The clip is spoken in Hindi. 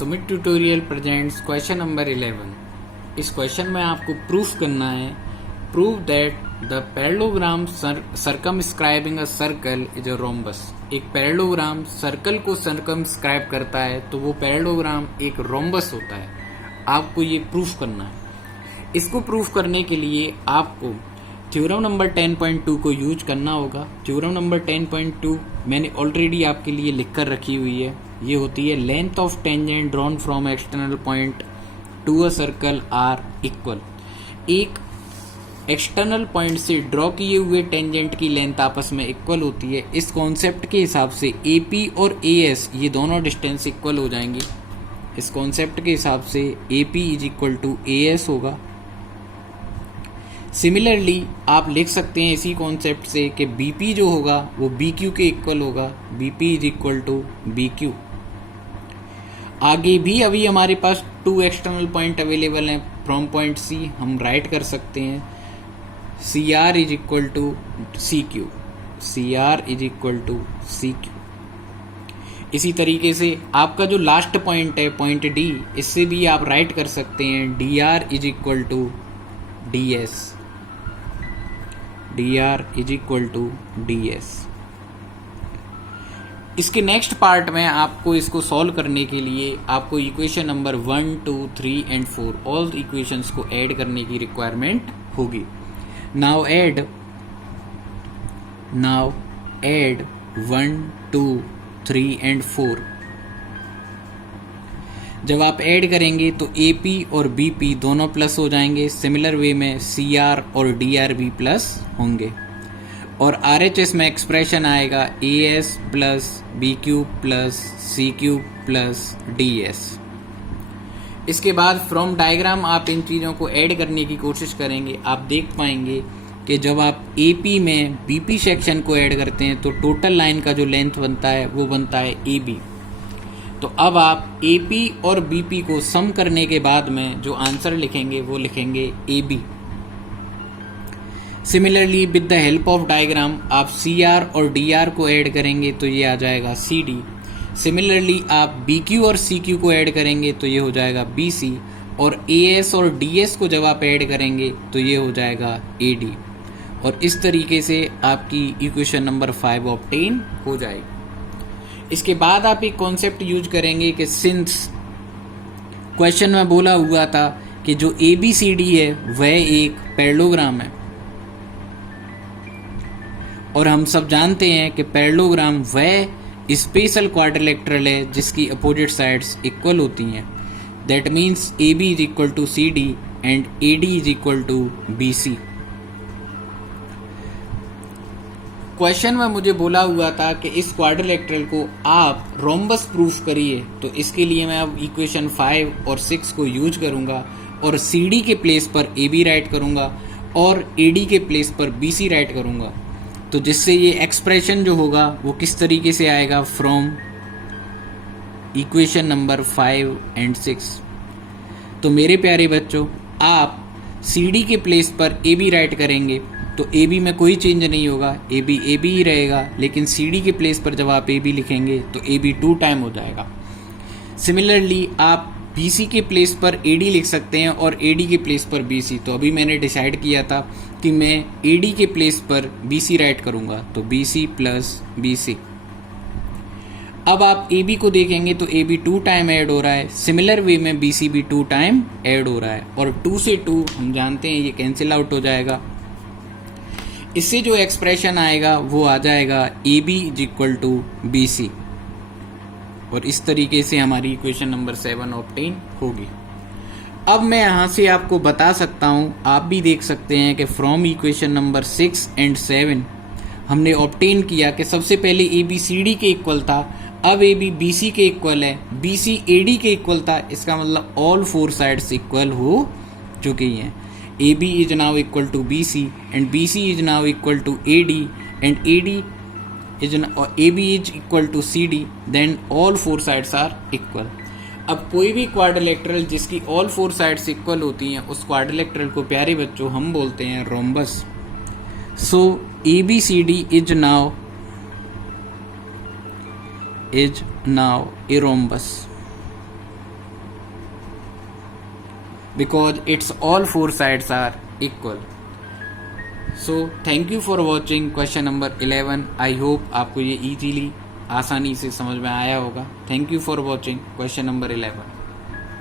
Sumit tutorial presents question number 11। इस क्वेश्चन में आपको प्रूफ करना है, prove that the parallelogram circumscribing a circle is a rhombus. एक पैरेललोग्राम सर्कल को सर्कमस्क्राइब करता है तो वो पैरेललोग्राम एक रोम्बस होता है। आपको ये प्रूफ करना है। इसको प्रूफ करने के लिए आपको थ्योरम नंबर 10.2 को यूज करना होगा। थ्योरम नंबर 10.2 मैंने ऑलरेडी आपके लिए लिख कर रखी हुई है। ये होती है length of tangent drawn from external point to a circle are equal. एक एक्सटर्नल पॉइंट से ड्रॉ किए हुए टेंजेंट की लेंथ आपस में इक्वल होती है। इस कॉन्सेप्ट के हिसाब से AP और AS ये दोनों डिस्टेंस इक्वल हो जाएंगी। इस कॉन्सेप्ट के हिसाब से AP is equal to AS होगा। सिमिलरली आप लिख सकते हैं इसी कॉन्सेप्ट से कि BP जो होगा वो BQ के इक्वल होगा। BP is equal to BQ। आगे भी अभी हमारे पास 2 एक्सटर्नल पॉइंट अवेलेबल हैं फ्रॉम पॉइंट C। हम राइट कर सकते हैं CR is equal to CQ। CR is equal to CQ। इसी तरीके से आपका जो लास्ट पॉइंट है पॉइंट D, इससे भी आप राइट कर सकते हैं DR is equal to DS। DR is equal to DS। इसके नेक्स्ट पार्ट में आपको इसको सॉल्व करने के लिए आपको equation number 1, 2, 3 and 4 all equations को ऐड करने की रिक्वायरमेंट होगी। Now add 1, 2, 3 and 4। जब आप ऐड करेंगे तो AP और BP दोनों प्लस हो जाएंगे। सिमिलर वे में CR और DR भी प्लस होंगे और RHS में एक्सप्रेशन आएगा AS plus BQ plus CQ plus DS। इसके बाद फ्रॉम डायग्राम आप इन चीज़ों को ऐड करने की कोशिश करेंगे। आप देख पाएंगे कि जब आप AP में BP सेक्शन को ऐड करते हैं तो टोटल लाइन का जो लेंथ बनता है वो बनता है AB। तो अब आप AP और BP को सम करने के बाद में जो आंसर लिखेंगे वो लिखेंगे AB। Similarly with the help of diagram आप CR और DR को ऐड करेंगे तो ये आ जाएगा CD। सिमिलरली आप BQ और CQ को ऐड करेंगे तो ये हो जाएगा BC और AS और DS को जब आप ऐड करेंगे तो ये हो जाएगा AD। और इस तरीके से आपकी इक्वेशन नंबर 5 ऑब्टेन हो जाएगी। इसके बाद आप एक कॉन्सेप्ट यूज करेंगे कि सिंस क्वेश्चन में बोला हुआ था कि जो ABCD है वह एक पैरेललोग्राम है और हम सब जानते हैं कि पैरेललोग्राम वह स्पेशल क्वाड्रिलेटरल है जिसकी अपोजिट साइड्स इक्वल होती हैं। That means AB is equal to CD and AD is equal to BC। Question में मुझे बोला हुआ था कि इस क्वाड्रिलेटरल को आप रोम्बस प्रूफ करिए, तो इसके लिए मैं अब इक्वेशन 5 और 6 को यूज करूंगा और CD के प्लेस पर AB राइट करूंगा और AD के प्लेस पर BC राइट करूंगा। तो जिससे ये एक्सप्रेशन जो होगा वो किस तरीके से आएगा फ्रॉम इक्वेशन नंबर 5 एंड 6। तो मेरे प्यारे बच्चों, आप CD के प्लेस पर AB राइट करेंगे तो AB में कोई चेंज नहीं होगा, AB ही रहेगा। लेकिन CD के प्लेस पर जब आप AB लिखेंगे तो AB 2 टाइम हो जाएगा। सिमिलरली आप BC के प्लेस पर AD लिख सकते हैं और AD के प्लेस पर BC। तो अभी मैंने डिसाइड किया था कि मैं AD के प्लेस पर BC राइट करूंगा, तो BC प्लस BC। अब आप AB को देखेंगे तो AB 2 टाइम ऐड हो रहा है। सिमिलर वे में BC भी 2 टाइम ऐड हो रहा है और 2 से 2 हम जानते हैं ये कैंसिल आउट हो जाएगा। इससे जो एक्सप्रेशन आएगा वो आ जाएगा AB is equal to BC और इस तरीके से हमारी इक्वेशन नंबर 7 ऑब्टेन होगी। अब मैं यहाँ से आपको बता सकता हूँ, आप भी देख सकते हैं कि फ्रॉम इक्वेशन नंबर 6 एंड 7 हमने ऑब्टेन किया कि सबसे पहले AB CD के इक्वल था, अब AB BC के इक्वल है, BC AD के इक्वल था। इसका मतलब ऑल 4 साइड्स इक्वल हो चुकी हैं। AB is now equal to BC and BC is now equal to AD and AB is equal to CD, then all 4 sides are equal। अब कोई भी क्वाड्रिलेटरल जिसकी all 4 sides equal होती हैं उस क्वाड्रिलेटरल को प्यारे बच्चों हम बोलते हैं rhombus. So ABCD is now a rhombus। because its all four sides are equal. So thank you for watching question number 11. I hope आपको ये easily आसानी से समझ में आया होगा. Thank you for watching question number 11.